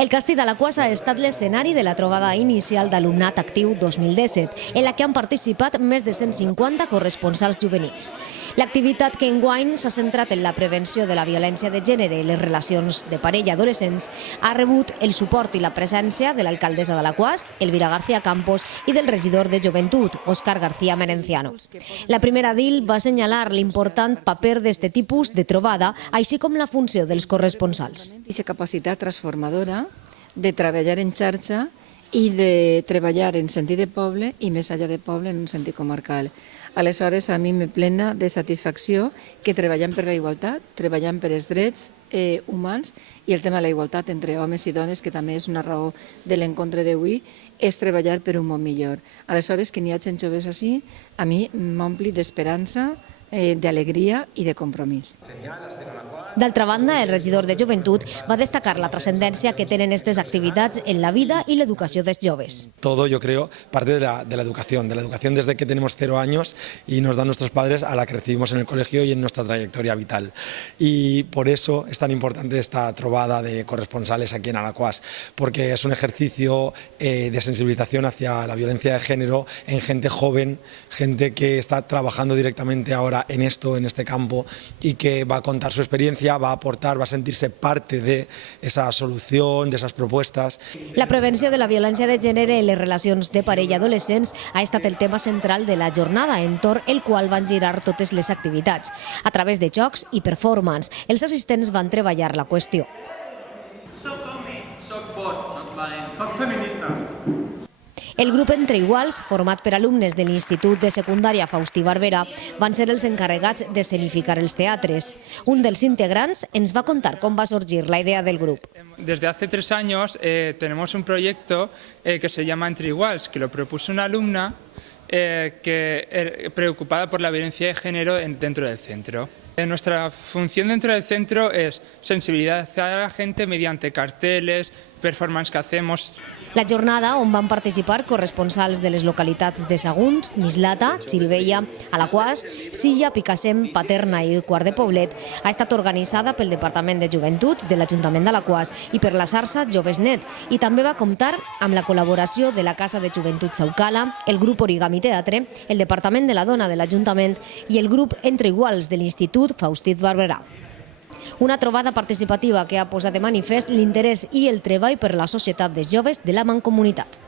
El Castell d'Alaquàs ha estat l'escenari de la trobada inicial d'alumnat actiu 2017, en la que han participat més de 150 corresponsals juvenils. L'activitat que enguany s'ha centrat en la prevenció de la violència de gènere i les relacions de parella adolescents ha rebut el suport i la presència de l'alcaldessa d'Alaquàs, Elvira García Campos, i del regidor de Joventut, Óscar García Merenciano. La primera DIL va assenyalar l'important paper d'aquest tipus de trobada, així com la funció dels corresponsals. Aquesta capacitat transformadora de treballar en xarxa i de treballar en sentit de poble i més enllà de poble en un sentit comarcal. Aleshores, a mi me plena de satisfacció que treballem per la igualtat, treballem per els drets humans i el tema de la igualtat entre homes i dones, que també és una raó de l'encontre d'avui, és treballar per un món millor. Aleshores, que n'hi hagi joves així, a mi m'ompli d'esperança, d'alegria i de compromís. D'altra banda, el regidor de Joventut va destacar la trascendència que tenen aquestes activitats en la vida y la educación de los jóvenes. Todo, yo creo, parte de la educación desde que tenemos 0 años y nos dan nuestros padres a la que recibimos en el colegio y en nuestra trayectoria vital. Y por eso es tan importante esta trovada de corresponsales aquí en Alaquàs, porque es un ejercicio de sensibilización hacia la violencia de género en gente joven, gente que está trabajando directamente ahora en esto, en este campo, y que va a contar su experiencia, va a aportar, va a sentirse parte de esa solución, de esas propuestas. La prevenció de la violència de gènere en les relacions de parella adolescents ha estat el tema central de la jornada, entorn el qual van girar totes les activitats. A través de jocs i performance, els assistents van treballar la qüestió. Soc home, soc fort, soc valent, soc feminista. El grup Entre Iguals, format per alumnes de l'Institut de Secundària Faustí Barberà, van ser els encarregats d'escenificar els teatres. Un dels integrants ens va contar com va sorgir la idea del grup. Desde hace 3 años tenemos un proyecto que se llama Entre Iguals, que lo propuso una alumna preocupada por la violencia de género dentro del centro. Nuestra función dentro del centro es sensibilizar a la gente mediante carteles, performance que hacemos. La jornada, on van participar corresponsals de les localitats de Sagunt, Mislata, Xirivella, Alaquàs, Silla, Picassent, Paterna i Quart de Poblet, ha estat organitzada pel Departament de Joventut de l'Ajuntament d'Alaquàs i per la xarxa Jovesnet, i també va comptar amb la col·laboració de la Casa de Joventut Saucala, el grup Origami Teatre, el Departament de la Dona de l'Ajuntament i el grup Entre Iguals de l'Institut Faustí Barberà. Una trobada participativa que ha posat de manifest l'interès i el treball per la societat de joves de la Mancomunitat.